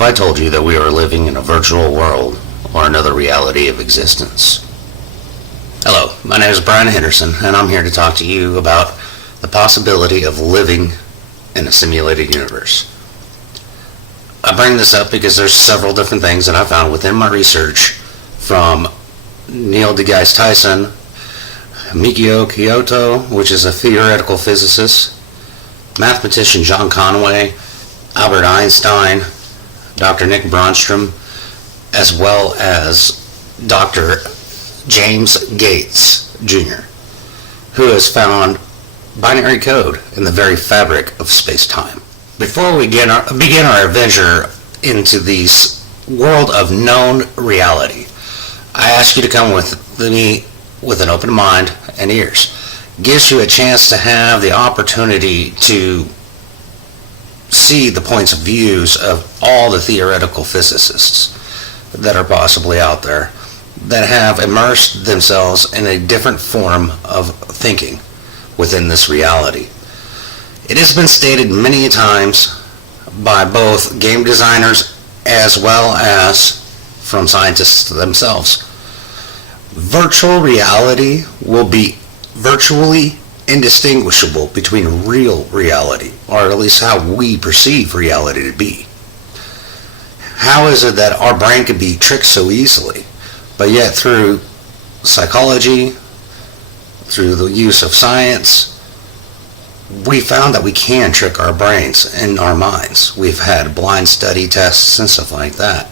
if I told you that we are living in a virtual world or another reality of existence? Hello, my name is Brian Henderson, and I'm here to talk to you about the possibility of living in a simulated universe. I bring this up because there's several different things that I found within my research from Neil deGrasse Tyson, Mikio Kyoto, which is a theoretical physicist, mathematician John Conway, Albert Einstein, Dr. Nick Bronsstrom, as well as Dr. James Gates Jr., who has found binary code in the very fabric of space-time. Before we begin our adventure into this world of known reality, I ask you to come with me with an open mind and ears. Gives you a chance to have the opportunity to see the points of views of all the theoretical physicists that are possibly out there that have immersed themselves in a different form of thinking within this reality. It has been stated many times by both game designers as well as from scientists themselves. Virtual reality will be virtually indistinguishable between real reality, or at least how we perceive reality to be. How is it that our brain can be tricked so easily, but yet through psychology, through the use of science, we found that we can trick our brains and our minds. We've had blind study tests and stuff like that.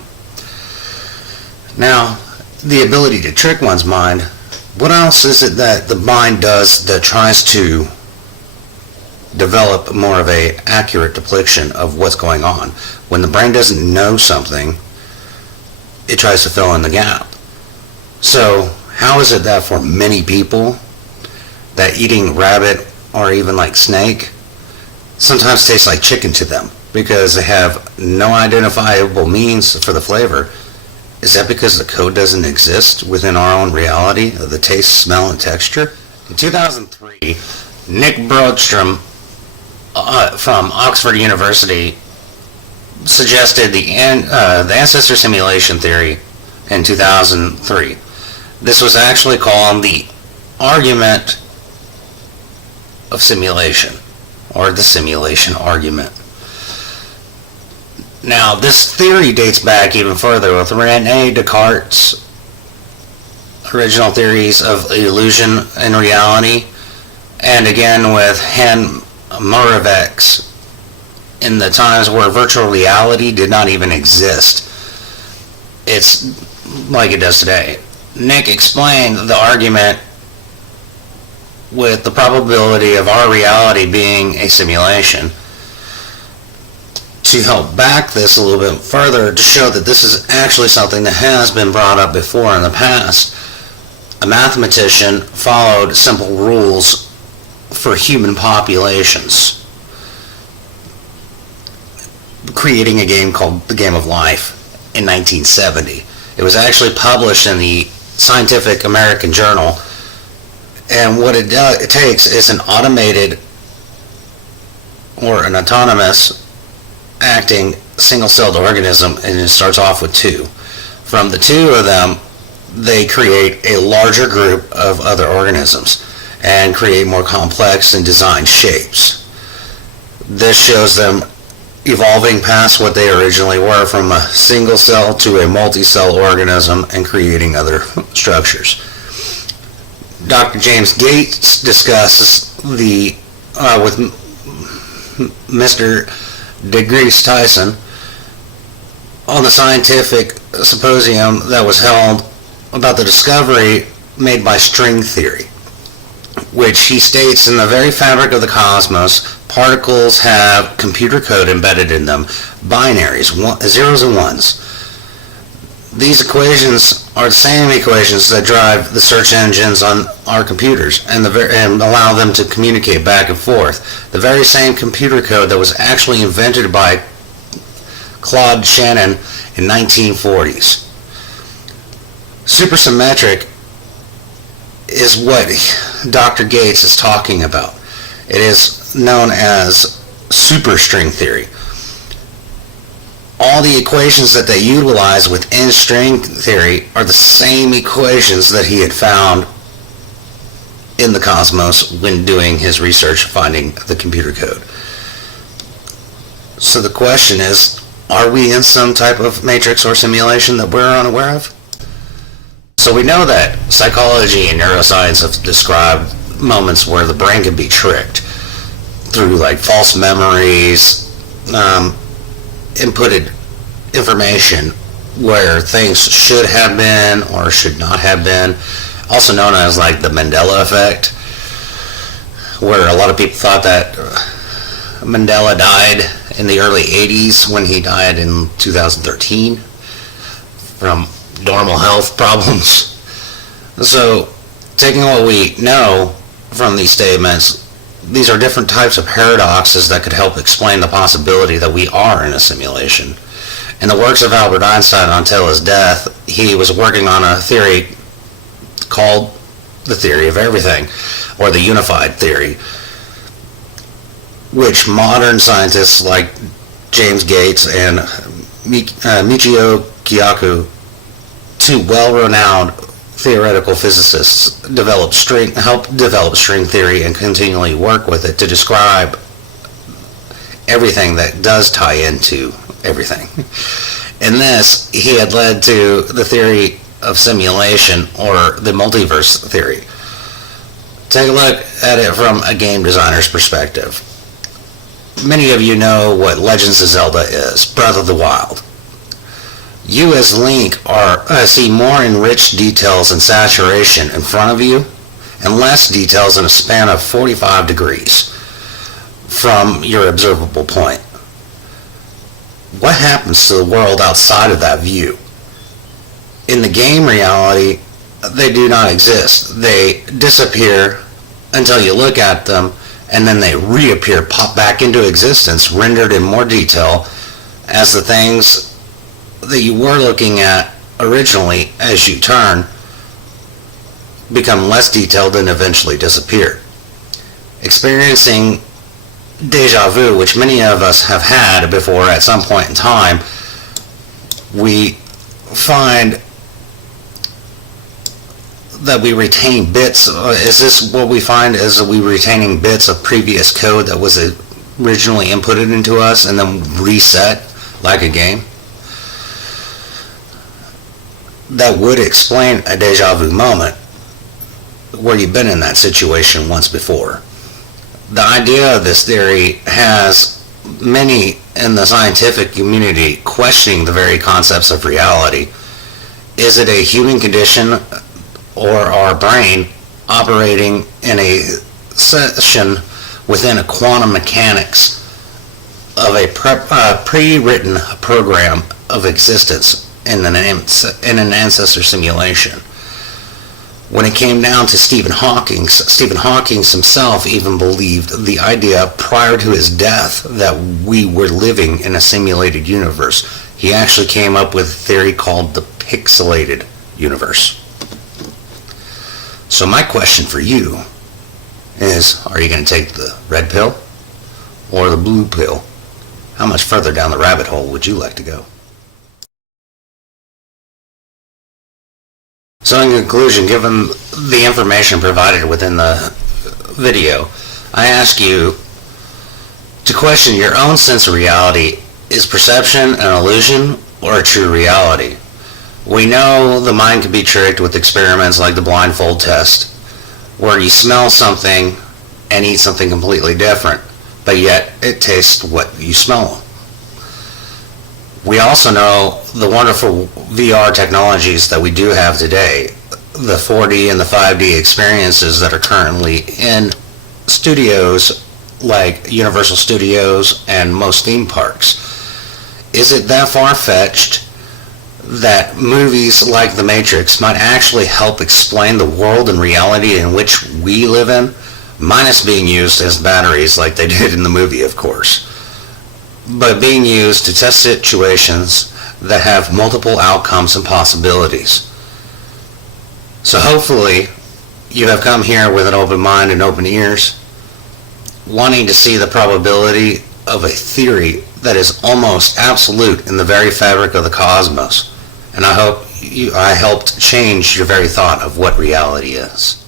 Now, the ability to trick one's mind, what else is it that the mind does that tries to develop more of a accurate depiction of what's going on? When the brain doesn't know something, it tries to fill in the gap. So how is it that for many people that eating rabbit or even like snake sometimes tastes like chicken to them because they have no identifiable means for the flavor? Is that because the code doesn't exist within our own reality of the taste, smell, and texture? In 2003, Nick Bronsstrom from Oxford University suggested the ancestor simulation theory in 2003. This was actually called the argument of simulation, or the simulation argument. Now, this theory dates back even further with René Descartes' original theories of illusion and reality, and again with Han Moravec's in the times where virtual reality did not even exist. It's like it does today. Nick explained the argument with the probability of our reality being a simulation. To help back this a little bit further, to show that this is actually something that has been brought up before in the past, a mathematician followed simple rules for human populations, creating a game called The Game of Life in 1970. It was actually published in the Scientific American Journal, and what it takes is an automated or an autonomous acting single-celled organism, and it starts off with two. From the two of them, they create a larger group of other organisms and create more complex and designed shapes. This shows them evolving past what they originally were from a single cell to a multi-cell organism and creating other structures. Dr. James Gates discusses with Mr. deGrasse Tyson on the scientific symposium that was held about the discovery made by string theory, which he states in the very fabric of the cosmos, particles have computer code embedded in them, binaries, zeros and ones. These equations are the same equations that drive the search engines on our computers and allow them to communicate back and forth. The very same computer code that was actually invented by Claude Shannon in 1940s. Supersymmetric is what Dr. Gates is talking about. It is known as superstring theory. all the equations that they utilize within string theory are the same equations that he had found in the cosmos when doing his research finding the computer code. So the question is, are we in some type of matrix or simulation that we're unaware of? So we know that psychology and neuroscience have described moments where the brain can be tricked through like false memories, inputted information where things should have been or should not have been, also known as like the Mandela effect, where a lot of people thought that Mandela died in the early 80s when he died in 2013 from normal health problems. So taking what we know from these statements, these are different types of paradoxes that could help explain the possibility that we are in a simulation. In the works of Albert Einstein until his death, he was working on a theory called the theory of everything, or the unified theory, which modern scientists like James Gates and Michio Kaku, two well-renowned theoretical physicists, helped develop string theory and continually work with it to describe everything that does tie into everything. In this, he had led to the theory of simulation, or the multiverse theory. Take a look at it from a game designer's perspective. Many of you know what Legends of Zelda is, Breath of the Wild. You as Link see more enriched details and saturation in front of you and less details in a span of 45 degrees from your observable point. What happens to the world outside of that view? In the game reality, they do not exist. They disappear until you look at them, and then they reappear, pop back into existence, rendered in more detail as the things that you were looking at originally, as you turn, become less detailed and eventually disappear. Experiencing deja vu, which many of us have had before at some point in time, we find that we retain bits. Is this what we find? Is we retaining bits of previous code that was originally inputted into us and then reset like a game? That would explain a deja vu moment where you've been in that situation once before. The idea of this theory has many in the scientific community questioning the very concepts of reality. Is it a human condition or our brain operating in a session within a quantum mechanics of a pre-written program of existence in an ancestor simulation? When it came down to Stephen Hawking himself even believed the idea prior to his death that we were living in a simulated universe. He actually came up with a theory called the pixelated universe. So my question for you is, are you going to take the red pill or the blue pill? How much further down the rabbit hole would you like to go? So in conclusion, given the information provided within the video, I ask you to question your own sense of reality. Is perception an illusion or a true reality? We know the mind can be tricked with experiments like the blindfold test, where you smell something and eat something completely different, but yet it tastes what you smell. We also know the wonderful VR technologies that we do have today, the 4D and the 5D experiences that are currently in studios like Universal Studios and most theme parks. Is it that far-fetched that movies like The Matrix might actually help explain the world and reality in which we live in, minus being used as batteries like they did in the movie, of course, but being used to test situations that have multiple outcomes and possibilities? So hopefully you have come here with an open mind and open ears, wanting to see the probability of a theory that is almost absolute in the very fabric of the cosmos. And I hope I helped change your very thought of what reality is.